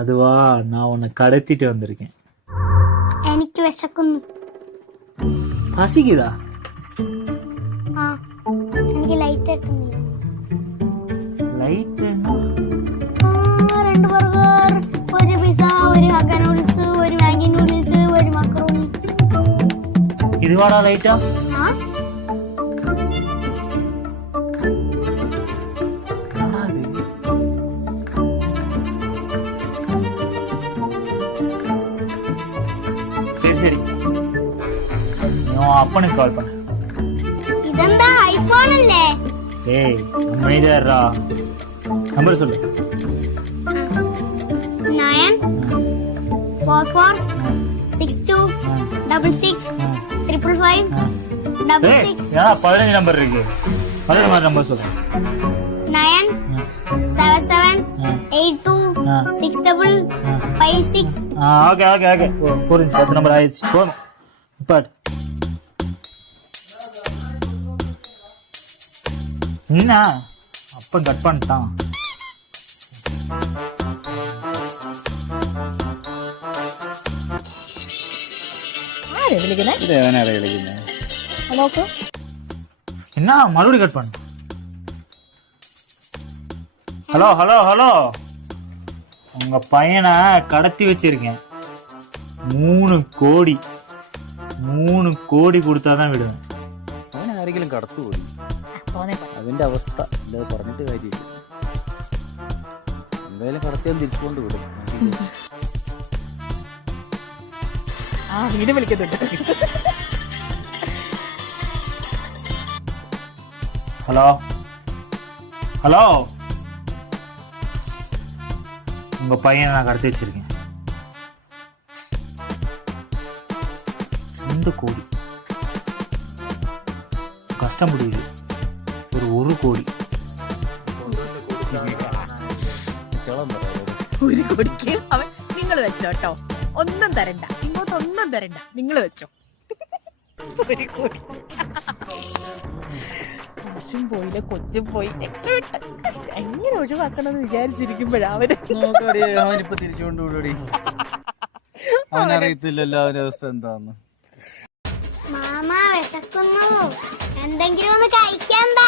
அதுவா நான் உன்னை கடத்திட்டு வந்திருக்கேன். എനിക്ക് വിശക്കുന്നു. പസിക്കുതാ? എനിക്ക് ലൈറ്റ് ആയിട്ട് ലൈറ്റ് രണ്ട് ബർഗർ, ഒരു പിസ്സ, ഒരു ഹക്ക നൂഡിൽസ്, ഒരു മാഗി നൂഡിൽസ്, ഒരു മക്രോണി. ഇതുവാടാ ലൈറ്റാ? சரி நான் அப்பனுக்கு கால் பண்ண. ഇതെന്താ ഐഫോൺ അല്ലേ? ஏய் அமைதியாரா. நம்பர் சொல்லு. 94462665555. யா 15 நம்பர் இருக்கு. 15 நம்பர் சொல்லு. 977826256. ஓகே ஓகே ஓகே புரிஞ்சு. 10 நம்பர் ஆயிடுச்சு. போதும் பாட். என்ன அப்ப கட் பண்ணிட்டான். என்ன மறுபடியும் கட் பண்ண? ஹலோ ஹலோ ஹலோ, உங்க பையனை கடத்தி வச்சிருக்கேன். 3 கோடி കൊടുത്താதான் വിടുவேன். അവനെ ആരെങ്കിലും കടത്തുപോയി. അതിന്റെ അവസ്ഥ അല്ലാതെ പറഞ്ഞിട്ട് കാര്യമില്ല. എന്തായാലും കടത്തിയാൽ തിരിച്ചുകൊണ്ട് വിടും. വീട് വിളിക്കുന്നുണ്ട്. ஹலோ ஹலோ, உங்க பையனை நான் கடத்தி வச்சிருக்கேன். 2 கோடி கஷ்டம் முடியுது. ஒரு 1 கோடி. 1 കോടിക്ക് അവൻ നിങ്ങൾ വെച്ചോട്ടോ. ഒന്നും തരണ്ട, ഇങ്ങോട്ടൊന്നും തരണ്ട, നിങ്ങൾ വെച്ചോ. 1 കോടി. കാശും പോയില്ല, കൊച്ചും പോയി, രക്ഷപ്പെട്ട്. എങ്ങനെ ഒഴിവാക്കണമെന്ന് വിചാരിച്ചിരിക്കുമ്പോഴാ അവന് അവനിപ്പോ തിരിച്ചുകൊണ്ട് വിടടി. അവനറിയത്തില്ലല്ലോ അവന്റെ അവസ്ഥ എന്താന്ന്. മാമ വിശക്കുന്നു, എന്തെങ്കിലും ഒന്ന് കഴിക്കണ്ട.